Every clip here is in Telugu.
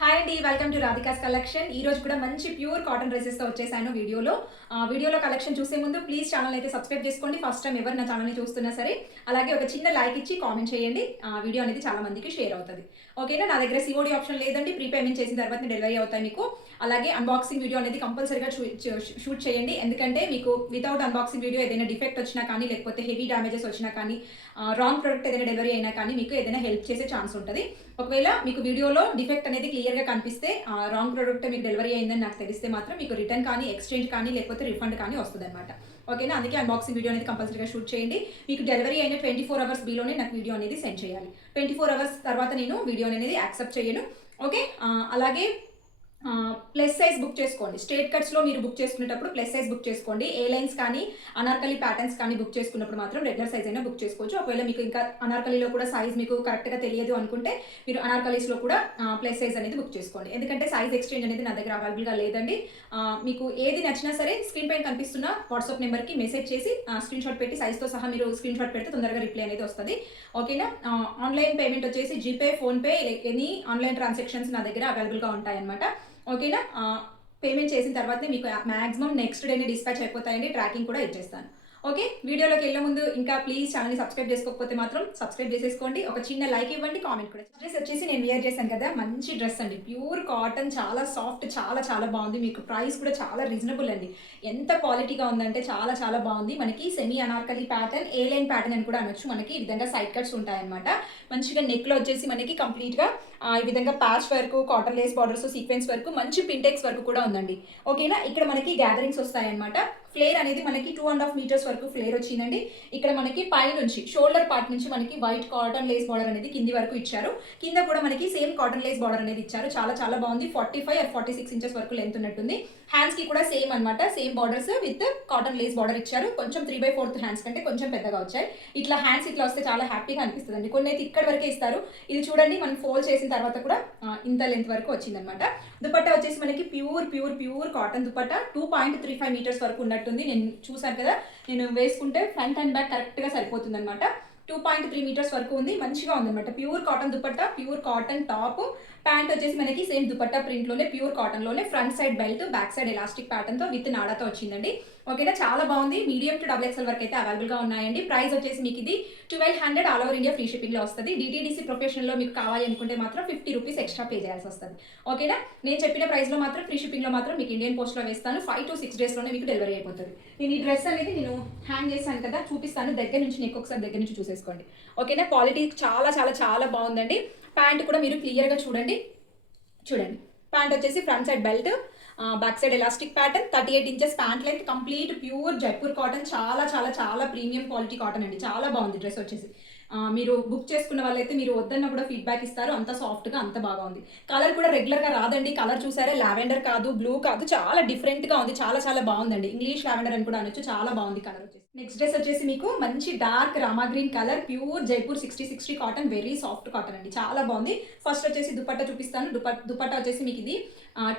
హాయ్ అండి, వెల్కమ్ టు రాధికాస్ కలెక్షన్. ఈ రోజు కూడా మంచి ప్యూర్ కాటన్ డ్రెస్సెస్తో వచ్చేసాను వీడియోలో కలెక్షన్ చూసే ముందు ప్లీజ్ ఛానల్ అయితే సబ్స్క్రైబ్ చేసుకోండి. ఫస్ట్ టైం ఎవరు నా ఛానల్ని చూస్తున్నా సరే, అలాగే ఒక చిన్న లైక్ ఇచ్చి కామెంట్ చేయండి. వీడియో అనేది చాలా మందికి షేర్ అవుతుంది. ఓకేనా? నా దగ్గర సిఓడి ఆప్షన్ లేదండి, ప్రీపేమెంట్ చేసిన తర్వాత డెలివరీ అవుతాయి మీకు. అలాగే అన్బాక్సింగ్ వీడియో అనేది కంపల్సరీగా షూట్ చేయండి, ఎందుకంటే మీకు వితౌట్ అన్బాక్సింగ్ వీడియో ఏదైనా డిఫెక్ట్ వచ్చినా కానీ, లేకపోతే హెవీ డ్యామేజెస్ వచ్చినా కానీ, రాంగ్ ప్రొడక్ట్ ఏదైనా డెలివరీ అయినా కానీ మీకు ఏదైనా హెల్ప్ చేసే ఛాన్స్ ఉంటుంది. ఒకవేళ మీకు వీడియోలో డిఫెక్ట్ అనేది క్లియర్గా కనిపిస్తే, రాంగ్ ప్రోడక్ట్ మీకు డెలివరీ అయిందని నాకు తెలిస్తే మాత్రం మీకు రిటర్న్ కానీ, ఎక్స్చేంజ్ కానీ, లేకపోతే రిఫండ్ కానీ వస్తుంది అనమాట. ఓకేనా? అందుకే అన్బాక్సింగ్ వీడియో అనేది కంపల్సరీగా షూట్ చేయండి. మీకు డెలివరీ అయిన 24 అవర్స్ బిలోనే నాకు వీడియో అనేది సెండ్ చేయాలి. 24 అవర్స్ తర్వాత నేను వీడియో అనేది యాక్సెప్ట్ చేయను. ఓకే? అలాగే ప్లస్ సైజ్ బుక్ చేసుకోండి. స్ట్రేట్ కట్స్లో మీరు బుక్ చేసుకునేటప్పుడు ప్లస్ సైజ్ బుక్ చేసుకోండి. ఏ లైన్స్ కానీ, అనార్కలి ప్యాటర్న్స్ కానీ బుక్ చేసుకున్నప్పుడు మాత్రం రెగ్యులర్ సైజ్ అయినా బుక్ చేసుకోవచ్చు. ఒకవేళ మీకు ఇంకా అనార్కలిలో కూడా సైజ్ మీకు కరెక్ట్గా తెలియదు అనుకుంటే మీరు అనార్కలీస్లో కూడా ప్లస్ సైజ్ అనేది బుక్ చేసుకోండి. ఎందుకంటే సైజ్ ఎక్స్చేంజ్ అనేది నా దగ్గర అవైలబుల్గా లేదండి. మీకు ఏది నచ్చినా సరే స్క్రీన్ పైన కనిపిస్తున్న వాట్సాప్ నెంబర్కి మెసేజ్ చేసి స్క్రీన్ షాట్ పెట్టి సైజ్తో సహా మీరు స్క్రీన్ షాట్ పెడితే తొందరగా రిప్లై అనేది వస్తుంది. ఓకేనా? ఆన్లైన్ పేమెంట్ వచ్చేసి GPay, PhonePe, any online transactions నా దగ్గర అవైలబుల్గా ఉంటాయన్నమాట. ఓకేనా? పేమెంట్ చేసిన తర్వాతే మీకు మ్యాక్సిమం నెక్స్ట్ డేనే డిస్పాచ్ అయిపోతాయండి. ట్రాకింగ్ కూడా ఇచ్చేస్తాను. ఓకే? వీడియోలోకి వెళ్ళే ముందు ఇంకా ప్లీజ్ ఛానల్ని సబ్స్క్రైబ్ చేసుకోకపోతే మాత్రం సబ్స్క్రైబ్ చేసేసుకోండి. ఒక చిన్న లైక్ ఇవ్వండి, కామెంట్ కూడా. డ్రెస్ వచ్చేసి నేను వేర్ చేశాను కదా, మంచి డ్రెస్ అండి. ప్యూర్ కాటన్, చాలా సాఫ్ట్, చాలా చాలా బాగుంది. మీకు ప్రైస్ కూడా చాలా రీజనబుల్ అండి. ఎంత క్వాలిటీగా ఉందంటే చాలా చాలా బాగుంది. మనకి సెమీ అనార్కలి ప్యాటర్న్, ఏ లైన్ ప్యాటర్న్ అని కూడా అనొచ్చు. మనకి ఈ విధంగా సైడ్ కట్స్ ఉంటాయన్నమాట. మంచిగా నెక్లో వచ్చేసి మనకి కంప్లీట్గా ఈ విధంగా patch work, cotton Lay's borders, sequence work, మంచి పింటెక్స్ వర్క్ కూడా ఉందండి. ఓకేనా? ఇక్కడ మనకి గ్యాదరింగ్స్ వస్తాయన్నమాట. ఫ్లేర్ అనేది మనకి 2.5 మీటర్స్ వరకు ఫ్లేర్ వచ్చిందండి. ఇక్కడ మనకి పై నుంచి షోల్డర్ పార్ట్ నుంచి మనకి వైట్ కాటన్ లేస్ బార్డర్ అనేది కింది వరకు ఇచ్చారు. కింద కూడా మనకి సేమ్ కాటన్ లేస్ బార్డర్ అనేది ఇచ్చారు. చాలా చాలా బాగుంది. 45 or 46 ఇంచెస్ వరకు లెంత్ ఉన్నట్టుంది. హ్యాండ్స్ కి కూడా సేమ్ అనమాట, same borders with cotton lace border ఇచ్చారు. కొంచెం 3/4 హ్యాండ్స్ కంటే కొంచెం పెద్దగా వచ్చాయి. ఇట్లా హ్యాండ్స్ ఇట్లా వస్తే చాలా హ్యాపీగా అనిపిస్తుంది అండి. కొన్ని అయితే ఇక్కడ వరకే ఇస్తారు. ఇది చూడండి, మనం ఫోల్డ్ చేసిన తర్వాత కూడా ఇంత లెంత్ వరకు వచ్చిందనమాట. దుపట్టా వచ్చేసి మనకి pure pure pure cotton dupatta. 2.35 metres వరకు ఉన్నట్టుంది. నేను చూసాను కదా, నేను వేసుకుంటే ఫ్రంట్ అండ్ బ్యాక్ కరెక్ట్గా సరిపోతుంది అనమాట. 2.3 మీటర్స్ వరకు ఉంది. మంచిగా ఉందన్నమాట. Pure cotton dupatta, pure cotton top. Pant వచ్చేసి మనకి సేమ్ దుపట్టా ప్రింట్లోనే, ప్యూర్ కాటన్లోనే, front side belt, back side elastic ప్యాటర్న్తో విత్ నాడాతో వచ్చిందండి. ఓకేనా? చాలా బాగుంది. మీడియం టు XXL వరకు అయితే అవైలబుల్గా ఉన్నాయండి. ప్రైస్ వచ్చేసి మీకు ఇది 1200 ఆల్ ఓవర్ ఇండియా ఫ్రీ షిప్పింగ్లో వస్తుంది. DTDC ప్రొఫెషనల్లో మీకు కావాలి అనుకుంటే మాత్రం 50 రూపీస్ ఎక్స్ట్రా పే చేయాల్సి వస్తుంది. ఓకేనా? నేను చెప్పిన ప్రైస్లో మాత్రం ఫ్రీ షిప్పింగ్లో మాత్రం మీకు ఇండియన్ పోస్ట్లో వేస్తాను. 5 to 6 డేస్లోనే మీకు డెలివరీ అయిపోతుంది. నేను ఈ డ్రెస్ అనేది నేను హ్యాంగ్ చేశాను కదా, చూపిస్తాను దగ్గర నుంచి. నీకు ఒకసారి దగ్గర నుంచి చూసేసుకోండి. ఓకేనా? క్వాలిటీ చాలా చాలా చాలా బాగుందండి. ప్యాంట్ కూడా మీరు క్లియర్గా చూడండి. ప్యాంట్ వచ్చేసి front side belt, back side elastic pattern, 38 inches pant length, complete pure Jaipur cotton. చాలా చాలా చాలా ప్రీమియం క్వాలిటీ కాటన్ అండి. చాలా బాగుంది డ్రెస్ వచ్చేసి. మీరు బుక్ చేసుకున్న వాళ్ళైతే మీరు వద్దన్న కూడా ఫీడ్బ్యాక్ ఇస్తారు. అంత సాఫ్ట్గా, అంత బాగా ఉంది. కలర్ కూడా రెగ్యులర్గా రాదండి. కలర్ చూసారా, లావెండర్ కాదు, బ్లూ కాదు, చాలా డిఫరెంట్గా ఉంది. చాలా చాలా బాగుందండి. ఇంగ్లీష్ లావెండర్ అని కూడా అనొచ్చు. చాలా బాగుంది కలర్ వచ్చేసి. నెక్స్ట్ డ్రెస్ వచ్చేసి మీకు మంచి dark Rama green colour, pure Jaipur 60/60 cotton, very soft cotton అండి. చాలా బాగుంది. ఫస్ట్ వచ్చేసి దుపట్టా చూపిస్తాను. దుపట్టా వచ్చేసి మీకు ఇది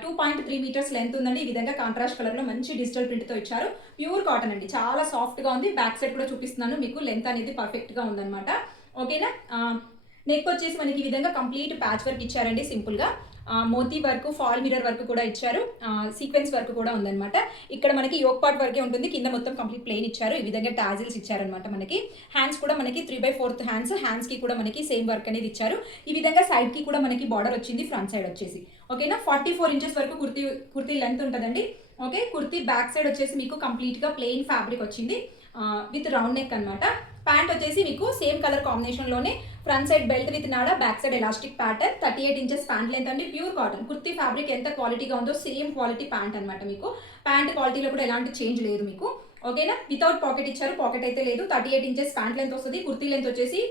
2.3 మీటర్స్ లెంత్ ఉందండి. ఈ విధంగా కాంట్రాస్ట్ కలర్లో మంచి డిజిటల్ ప్రింట్తో ఇచ్చారు. ప్యూర్ కాటన్ అండి. చాలా సాఫ్ట్గా ఉంది. బ్యాక్ సైడ్ కూడా చూపిస్తున్నాను మీకు. లెంత్ అనేది పర్ఫెక్ట్గా ఉందన్నమాట. ఓకేనా? నెక్ వచ్చేసి మనకి ఈ విధంగా కంప్లీట్ ప్యాచ్ వర్క్ ఇచ్చారండి. సింపుల్గా మోతీ వర్క్, ఫాల్ మిరర్ వర్క్ కూడా ఇచ్చారు. సీక్వెన్స్ వర్క్ కూడా ఉందన్నమాట. ఇక్కడ మనకి యోక్ పార్ట్ వరకే ఉంటుంది. కింద మొత్తం కంప్లీట్ ప్లెయిన్ ఇచ్చారు. ఈ విధంగా టాజిల్స్ ఇచ్చారనమాట. మనకి హ్యాండ్స్ కూడా మనకి 3/4 హ్యాండ్స్. హ్యాండ్స్కి కూడా మనకి సేమ్ వర్క్ అనేది ఇచ్చారు. ఈ విధంగా సైడ్కి కూడా మనకి బార్డర్ వచ్చింది. ఫ్రంట్ సైడ్ వచ్చేసి ఓకేనా 44 ఇంచెస్ వరకు కుర్తీ లెంత్ ఉంటుందండి. ఓకే? కుర్తీ బ్యాక్ సైడ్ వచ్చేసి మీకు కంప్లీట్గా ప్లెయిన్ ఫ్యాబ్రిక్ వచ్చింది విత్ రౌండ్ నెక్ అనమాట. ప్యాంట్ వచ్చేసి మీకు సేమ్ కలర్ కాంబినేషన్లోనే, ఫ్రంట్ సైడ్ బెల్ట్ విత్ నాడా, back side elastic pattern, 38 inches pant length అండి. Pure cotton. కుర్తీ ఫ్యాబ్రిక్ ఎంత క్వాలిటీగా ఉందో సేమ్ క్వాలిటీ ప్యాంట్ అనమాట. మీకు ప్యాంట్ క్వాలిటీలో కూడా ఎలాంటి చేంజ్ లేదు మీకు. ఓకేనా? వితౌట్ పాకెట్ ఇచ్చారు. పాకెట్ అయితే లేదు. 38 ఇంచెస్ ప్యాంట్ లెంత్ వస్తుంది. కుర్తీ లెంత్ వచ్చేసి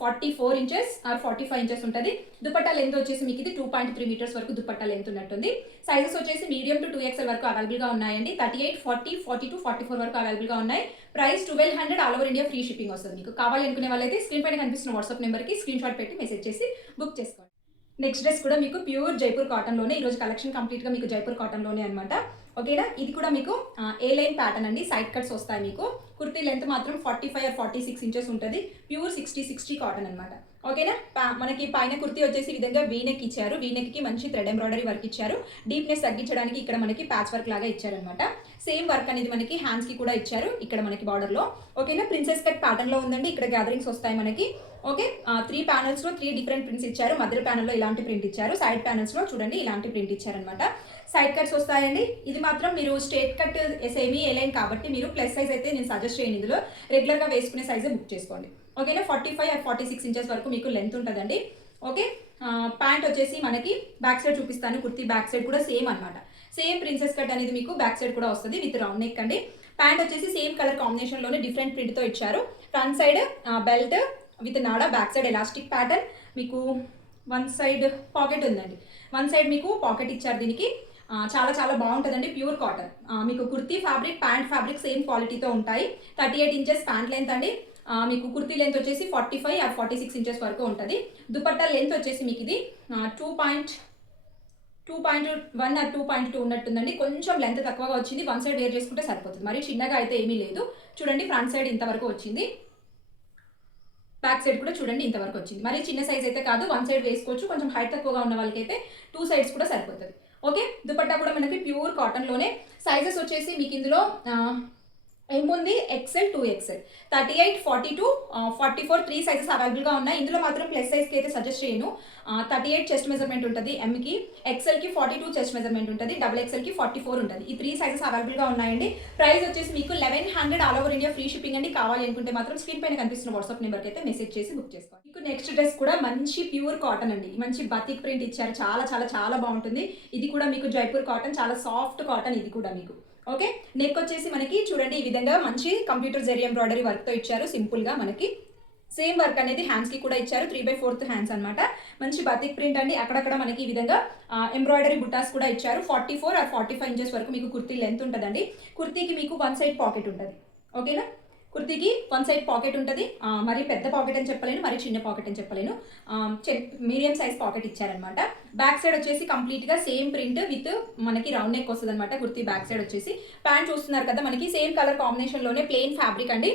44 ఇంచెస్ ఆర్ 45 ఇంచెస్ ఉంటుంది. దుపట్టా లెంత్ వచ్చేసి మీకు ఇది 2.3 మీటర్స్ వరకు దుపట్టా లెంత్ ఉన్నట్టుంది. సైజెస్ వచ్చేసి మీడియం టు 2XL వరకు అవైలబుల్గా ఉన్నాయండి. 38, 40, 42, 44 వరకు అవైలబుల్గా ఉన్నాయి. Price 1200 all over India free shipping వస్తుంది. మీకు కావాలి అనుకునే వాళ్ళైతే స్క్రీన్ పైన కనిపిస్తున్న వాట్సాప్ నెంబర్కి స్క్రీన్ షాట్ పెట్టి మెసేజ్ చేసి బుక్ చేసుకోండి. నెక్స్ట్ డ్రెస్ కూడా మీకు ప్యూర్ జైపూర్ కాటన్లోనే. ఈరోజు కలెక్షన్ కంప్లీట్గా మీకు జైపూర్ కాటన్లోనే అనమాట. ఓకేనా? ఇది కూడా మీకు ఏ లైన్ ప్యాటర్న్ అండి. సైడ్ కట్స్ వస్తాయి మీకు. కుర్తీ లెంత్ మాత్రం 45 or 46 ఇంచెస్ ఉంటుంది. ప్యూర్ 60/60 కాటన్ అనమాట. ఓకేనా. మనకి పైన కుర్తీ వచ్చేసి ఈ విధంగా వీనెక్ ఇచ్చారు. వీనెక్కి మంచి థ్రెడ్ ఎంబ్రాయిడరీ వర్క్ ఇచ్చారు. డీప్నెస్ తగ్గించడానికి ఇక్కడ మనకి ప్యాచ్ వర్క్ లాగా ఇచ్చారనమాట. సేమ్ వర్క్ అనేది మనకి హ్యాండ్స్కి కూడా ఇచ్చారు ఇక్కడ మనకి బార్డర్లో. ఓకేనా. ప్రిన్సెస్ కట్ ప్యాటర్న్లో ఉందండి. ఇక్కడ గ్యాదరింగ్స్ వస్తాయి మనకి. ఓకే. 3 ప్యానల్స్లో 3 డిఫరెంట్ ప్రింట్స్ ఇచ్చారు. మధ్య ప్యానల్లో ఇలాంటి ప్రింట్ ఇచ్చారు. సైడ్ ప్యానల్స్లో చూడండి ఇలాంటి ప్రింట్ ఇచ్చారనమాట. సైడ్ కట్స్ వస్తాయండి. ఇది మాత్రం మీరు స్ట్రేట్ కట్ సెమీ ఎలైన్ కాబట్టి మీరు ప్లస్ సైజ్ అయితే నేను సజెస్ట్ చేయను. ఇందులో రెగ్యులర్గా వేసుకునే సైజే బుక్ చేసుకోండి. ఓకేనా. 45 ఆర్ 46 ఇంచెస్ వరకు మీకు లెంత్ ఉంటుందండి. ఓకే. ప్యాంట్ వచ్చేసి మనకి బ్యాక్ సైడ్ చూపిస్తాను. కుర్తీ బ్యాక్ సైడ్ కూడా సేమ్ అనమాట. సేమ్ ప్రిన్సెస్ కట్ అనేది మీకు బ్యాక్ సైడ్ కూడా వస్తుంది విత్ రౌండ్ నెక్ అండి. ప్యాంట్ వచ్చేసి సేమ్ కలర్ కాంబినేషన్లోనే డిఫరెంట్ ప్రింట్తో ఇచ్చారు. ఫ్రంట్ సైడ్ బెల్ట్ విత్ నాడా, బ్యాక్ సైడ్ ఎలాస్టిక్ ప్యాటర్న్, మీకు వన్ సైడ్ పాకెట్ ఉందండి. వన్ సైడ్ మీకు పాకెట్ ఇచ్చారు దీనికి. చాలా చాలా బాగుంటుందండి. Pure cotton. మీకు kurti fabric, pant fabric same క్వాలిటీతో ఉంటాయి. 38 ఇంచెస్ ప్యాంట్ లెంత్ అండి. మీకు కుర్తీ లెంత్ వచ్చేసి 45 ఆర్ 46 ఇంచెస్ వరకు ఉంటుంది. దుపట్టా లెంత్ వచ్చేసి మీకు ఇది 2.1 ఆర్ 2.2 ఉన్నట్టుందండి. కొంచెం లెంత్ తక్కువగా వచ్చింది. వన్ సైడ్ వేర్ చేసుకుంటే సరిపోతుంది. మరి చిన్నగా అయితే ఏమీ లేదు. చూడండి ఫ్రంట్ సైడ్ ఇంతవరకు వచ్చింది. బ్యాక్ సైడ్ కూడా చూడండి ఇంతవరకు వచ్చింది. మరి చిన్న సైజ్ అయితే కాదు. వన్ సైడ్ వేసుకోవచ్చు. కొంచెం హైట్ తక్కువగా ఉన్న వాళ్ళకైతే 2 సైడ్స్ కూడా సరిపోతుంది. ఓకే. దుపట్టా కూడా మనకి ప్యూర్ కాటన్లోనే. సైజెస్ వచ్చేసి మీకు ఇందులో ఏముంది XL 2XL 38 42 44 3 సైజెస్ అవైలబుల్గా ఉన్నాయి. ఇందులో మాత్రం ప్లస్ సైజ్కి అయితే సజెస్ట్ చేయను. 38 చెస్ట్ మెజర్మెంట్ ఉంటుంది Mకి, XLకి 42 చెస్ట్ మెజర్మెంట్ ఉంటుంది, XXLకి 44 ఉంటుంది. ఈ 3 సైజెస్ అవైలబుల్గా ఉన్నాయండి. ప్రైస్ వచ్చేసి మీకు 1100 all over India free shipping అండి. కావాలి అనుకుంటే మాత్రం స్క్రీన్ పైన కనిపిస్తున్న వాట్సాప్ నెంబర్కి అయితే మెసేజ్ చేసి బుక్ చేసుకోండి. మీకు నెక్స్ట్ డ్రెస్ కూడా మంచి ప్యూర్ కాటన్ అండి. మంచి బతిక్ ప్రింట్ ఇచ్చారు. చాలా చాలా చాలా బాగుంటుంది. ఇది కూడా మీకు జైపూర్ కాటన్, చాలా సాఫ్ట్ కాటన్ ఇది కూడా మీకు. ఓకే. నెక్ వచ్చేసి మనకి చూడండి ఈ విధంగా మంచి కంప్యూటర్ జరీ ఎంబ్రాయిడరీ వర్క్తో ఇచ్చారు. సింపుల్గా మనకి సేమ్ వర్క్ అనేది హ్యాండ్స్కి కూడా ఇచ్చారు. 3/4 హ్యాండ్స్ అనమాట. మంచి బతిక్ ప్రింట్ అండి. అక్కడక్కడ మనకి ఈ విధంగా ఎంబ్రాయిడరీ బుటాస్ కూడా ఇచ్చారు. 44 ఆర్ 45 ఇంచెస్ వరకు మీకు కుర్తీ లెంత్ ఉంటుందండి. కుర్తీకి మీకు వన్ సైడ్ పాకెట్ ఉంటుంది. ఓకేనా. కుర్తీకి వన్ సైడ్ పాకెట్ ఉంటుంది. మరి పెద్ద పాకెట్ అని చెప్పలేను, మరి చిన్న పాకెట్ అని చెప్పలేను. మీడియం సైజ్ పాకెట్ ఇచ్చారనమాట. బ్యాక్ సైడ్ వచ్చేసి కంప్లీట్గా సేమ్ ప్రింట్ విత్ మనకి రౌండ్ నెక్ వస్తుంది అనమాట. కుర్తీ బ్యాక్ సైడ్ వచ్చేసి ప్యాంట్ చూస్తున్నారు కదా మనకి సేమ్ కలర్ కాంబినేషన్లోనే ప్లెయిన్ ఫ్యాబ్రిక్ అండి.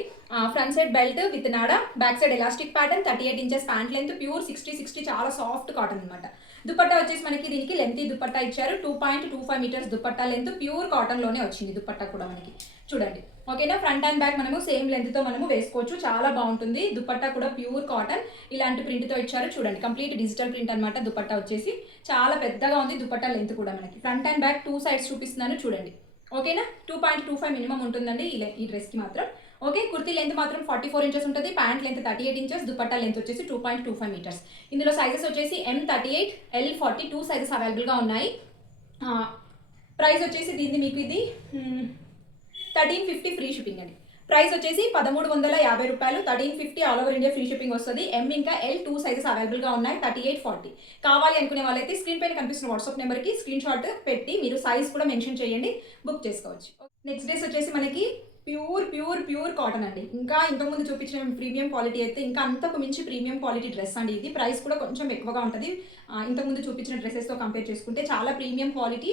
ఫ్రంట్ సైడ్ బెల్ట్ విత్ నాడా, back side elastic pattern, 38 inches pant length, pure 60 చాలా సాఫ్ట్ కాటన్ అనమాట. దుపట్టా వచ్చేసి మనకి దీనికి లెంత్ దుపట్టా ఇచ్చారు. 2.25 మీటర్స్ దుపట్టా లెంత్, ప్యూర్ కాటన్లోనే వచ్చింది దుపట్టా కూడా మనకి. చూడండి. ఓకేనా. ఫ్రంట్ అండ్ బ్యాక్ మనము సేమ్ లెంత్తో మనము వేసుకోవచ్చు. చాలా బాగుంటుంది. దుపట్టా కూడా ప్యూర్ కాటన్ ఇలాంటి ప్రింట్తో ఇచ్చారు. చూడండి కంప్లీట్ డిజిటల్ ప్రింట్ అనమాట. దుపట్టా వచ్చేసి చాలా పెద్దగా ఉంది. దుపట్టా లెంత్ కూడా మనకి ఫ్రంట్ అండ్ బ్యాక్ 2 సైడ్స్ చూపిస్తున్నాను చూడండి. ఓకేనా. 2.25 మినిమం ఉంటుందండి ఈ డ్రెస్కి మాత్రం. ఓకే. కుర్తీ లెంత్ మాత్రం 44 ఇంచెస్ ఉంటుంది. Pant length 38 inches, dupatta length వచ్చేసి 2.25 మీటర్స్. ఇందులో సైజెస్ వచ్చేసి M38 L 42 సైజెస్ అవైలబుల్గా ఉన్నాయి. ప్రైస్ వచ్చేసి దీన్ని మీకు ఇది 1350 ఫ్రీ షిప్పింగ్ అండి. ప్రైస్ వచ్చేసి 1350 రూపాయలు. 1350 all over India free shipping వస్తుంది. M ఇంకా L 2 సైజెస్ అవైలబుల్గా ఉన్నాయి. 38 40 కావాలి అనుకునే వాళ్ళైతే స్క్రీన్ పైన కనిపిస్తున్న వాట్సాప్ నెంబర్కి స్క్రీన్ షాట్ పెట్టి మీరు సైజ్ కూడా మెన్షన్ చేయండి, బుక్ చేసుకోవచ్చు. నెక్స్ట్ డ్రెస్ వచ్చేసి మనకి ప్యూర్ కాటన్ అండి. ఇంకా ఇంతకుముందు చూపించిన ప్రీమియం క్వాలిటీ అయితే ఇంకా అంతకు మించి ప్రీమియం క్వాలిటీ డ్రెస్ అండి ఇది. ప్రైస్ కూడా కొంచెం ఎక్కువగా ఉంటుంది ఇంతకుముందు చూపించిన డ్రెస్సెస్తో కంపేర్ చేసుకుంటే. చాలా ప్రీమియం క్వాలిటీ,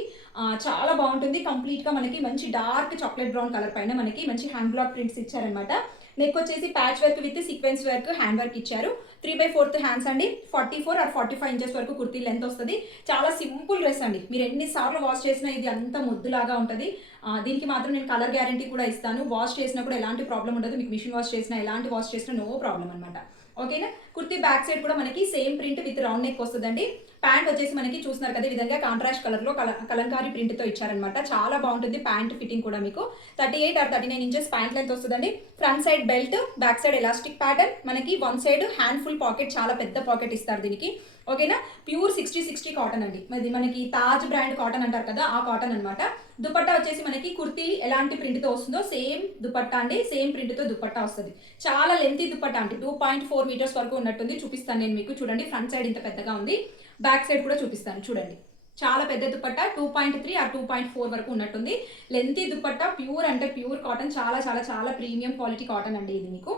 చాలా బాగుంటుంది. కంప్లీట్గా మనకి మంచి డార్క్ చాక్లెట్ బ్రౌన్ కలర్ పైన మనకి మంచి హ్యాండ్ బ్లాక్ ప్రింట్స్ ఇచ్చారనమాట. నెక్ వచ్చేసి patch work with sequence work, hand work ఇచ్చారు. 3/4 హ్యాండ్స్ అండి. 44 ఆర్ 45 ఇంచెస్ వరకు కుర్తీ లెంత్ వస్తుంది. చాలా సింపుల్ డ్రెస్ అండి. మీరు ఎన్నిసార్లు వాష్ చేసినా ఇది అంత ముద్దులాగా ఉంటుంది. దీనికి మాత్రం నేను కలర్ గ్యారంటీ కూడా ఇస్తాను. వాష్ చేసినా కూడా ఎలాంటి ప్రాబ్లం ఉండదు. మీకు మిషన్ వాష్ చేసినా ఎలాంటి వాష్ చేసినా నో ప్రాబ్లం అనమాట. ఓకేనా. కుర్తీ బ్యాక్ సైడ్ కూడా మనకి same print with round neck వస్తుందండి. ప్యాంట్ వచ్చేసి మనకి చూస్తున్నారు కదా ఈ విధంగా కాంట్రాస్ట్ కలర్లో కలంకారీ ప్రింట్తో ఇచ్చారనమాట. చాలా బాగుంటుంది. ప్యాంట్ ఫిట్టింగ్ కూడా మీకు 38 ఆర్ 39 ఇంచెస్ ప్యాంట్ లెంత్ వస్తుందండి. Front side belt, back side elastic pattern, మనకి one side hand full pocket, చాలా పెద్ద పాకెట్ ఇస్తారు దీనికి. ఓకేనా. ప్యూర్ 60 కాటన్ అండి. ఇది మనకి తాజ్ బ్రాండ్ కాటన్ అంటారు కదా, ఆ కాటన్ అనమాట. దుపట్టా వచ్చేసి మనకి కుర్తీ ఎలాంటి ప్రింట్తో వస్తుందో సేమ్ దుపట్టా అండి. సేమ్ ప్రింట్తో దుపట్టా వస్తుంది. చాలా లెంతీ దుపట్టా అండి. 2.4 మీటర్స్ వరకు ఉన్నట్టుంది. చూపిస్తాను నేను మీకు. చూడండి ఫ్రంట్ సైడ్ ఇంత పెద్దగా ఉంది. బ్యాక్ సైడ్ కూడా చూపిస్తాను చూడండి. చాలా పెద్ద దుపట్టా 2.3 ఆర్ 2.4 వరకు ఉన్నట్టుంది. లెంతీ దుపట్టా, ప్యూర్ అంటే ప్యూర్ కాటన్. చాలా చాలా చాలా ప్రీమియం క్వాలిటీ కాటన్ అండి ఇది. మీకు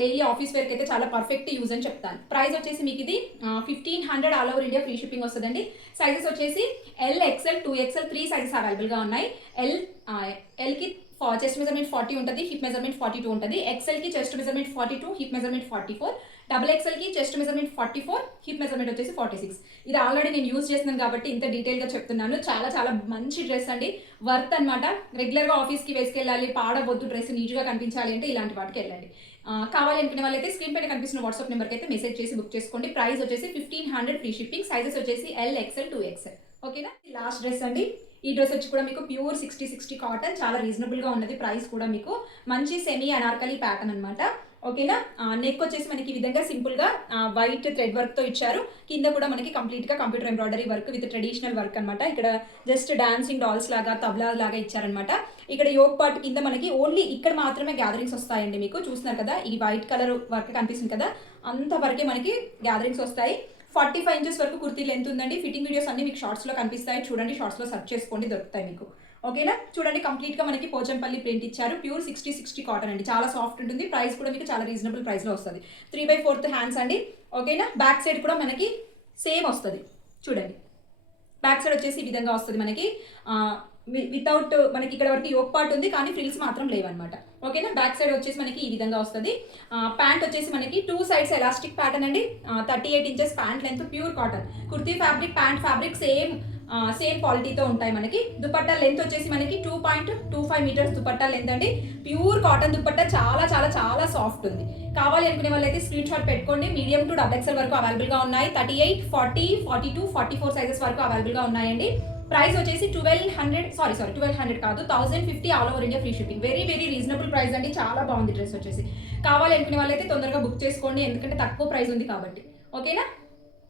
డైలీ ఆఫీస్ వేర్కి అయితే చాలా పర్ఫెక్ట్ యూజ్ అని చెప్తాను. ప్రైస్ వచ్చేసి మీకు ఇది 1500 all over India free shipping వస్తుందండి. సైజెస్ వచ్చేసి L XL 2XL 3 సైజెస్ అవైలబుల్గా ఉన్నాయి. Lకి చెస్ట్ మెజర్మెంట్ 40 ఉంటుంది, హిప్ మెజర్మెంట్ 42 ఉంటుంది. ఎక్సెల్కి chest measurement 42, hip measurement 44. Double ఎక్సెల్కి చెస్ట్ మెజర్మెంట్ 44, హిప్ మెజర్మెంట్ వచ్చేసి 46. ఇది ఆల్రెడీ నేను యూజ్ చేస్తున్నాను కాబట్టి ఇంత డీటెయిల్గా చెప్తున్నాను. చాలా చాలా మంచి డ్రెస్ అండి, వర్త్ అనమాట. రెగ్యులర్గా ఆఫీస్కి వేసుకెళ్ళాలి, పాడవద్దు, డ్రెస్ నీట్గా కనిపించాలి అంటే ఇలాంటి వాటికి వెళ్ళండి. కావాలి అనుకునే వాళ్ళైతే స్క్రీన్ పైన కనిపిస్తున్న వాట్సాప్ నెంబర్కి అయితే మెసేజ్ చేసి బుక్ చేసుకోండి. ప్రైస్ వచ్చేసి 1500 ఫ్రీ షిప్పింగ్. సైజెస్ వచ్చేసి ఎల్, ఎక్సెల్, 2XL. ఓకేనా. లాస్ట్ డ్రెస్ అండి. ఈ డ్రెస్ వచ్చి కూడా మీకు ప్యూర్ 60 కాటన్, చాలా రీజనబుల్గా ఉన్నది. ప్రైస్ కూడా మీకు మంచి సెమీ అనార్కలి ప్యాటర్న్ అనమాట. ఓకేనా. నెక్ వచ్చేసి మనకి ఈ విధంగా సింపుల్గా వైట్ థ్రెడ్ వర్క్తో ఇచ్చారు. కింద కూడా మనకి కంప్లీట్గా computer embroidery work with traditional work అనమాట. ఇక్కడ జస్ట్ డాన్సింగ్ డాల్స్ లాగా, తబ్లా లాగా ఇచ్చారనమాట. ఇక్కడ యోగ్ పార్ట్ కింద మనకి ఓన్లీ ఇక్కడ మాత్రమే గ్యాదరింగ్స్ వస్తాయండి. మీకు చూస్తున్నారు కదా, ఈ వైట్ కలర్ వర్క్ కనిపిస్తుంది కదా, అంతవరకే మనకి గ్యాదరింగ్స్ వస్తాయి. 45 ఇంచెస్ వరకు కుర్తీ లెంత్ ఉందండి. ఫిట్టింగ్ వీడియోస్ అన్ని మీకు షార్ట్స్లో కనిపిస్తాయి, చూడండి. షార్ట్స్లో సెర్చ్ చేసుకోండి, దొరుకుతాయి మీకు. ఓకేనా. చూడండి, కంప్లీట్గా మనకి పోచంపల్లి ప్రింట్ ఇచ్చారు. ప్యూర్ 60 కాటన్ అండి, చాలా సాఫ్ట్ ఉంటుంది. ప్రైస్ కూడా మీకు చాలా రీజనబుల్ ప్రైస్లో వస్తుంది. 3/4 హ్యాండ్స్ అండి. ఓకేనా. బ్యాక్ సైడ్ కూడా మనకి సేమ్ వస్తుంది. చూడండి, బ్యాక్ సైడ్ వచ్చేసి ఈ విధంగా వస్తుంది మనకి. వితౌట్ మనకి ఇక్కడ వరకు యోక్ పార్ట్ ఉంది, కానీ ఫ్రిల్స్ మాత్రం లేవన్నమాట. ఓకేనా. బ్యాక్ సైడ్ వచ్చేసి మనకి ఈ విధంగా వస్తుంది. ప్యాంట్ వచ్చేసి మనకి 2 సైడ్స్ ఎలాస్టిక్ ప్యాటర్న్ అండి. 38 inches pant length, pure cotton. Kurti fabric, pant fabric same క్వాలిటీతో ఉంటాయి మనకి. దుపట్టా లెంత్ వచ్చేసి మనకి 2.25 మీటర్స్ దుపట్టా లెంత్ అండి. ప్యూర్ కాటన్ దుపట్టా, చాలా చాలా చాలా సాఫ్ట్ ఉంది. కావాలి అనుకునే వాళ్ళైతే స్క్రీన్ షాట్ పెట్టుకోండి. మీడియం టు డబుల్ ఎక్సెల్ వరకు అవైలబుల్గా ఉన్నాయి. 38, 40, 42, 44 సైజెస్ వరకు అవైలబుల్గా ఉన్నాయండి. ప్రైస్ వచ్చేసి 1200 కాదు, 1050 all over India free shipping. Very very reasonable price అండి, చాలా బాగుంది డ్రెస్ వచ్చేసి. కావాలి అనుకునే వాళ్ళైతే తొందరగా బుక్ చేసుకోండి, ఎందుకంటే తక్కువ ప్రైస్ ఉంది కాబట్టి. ఓకేనా.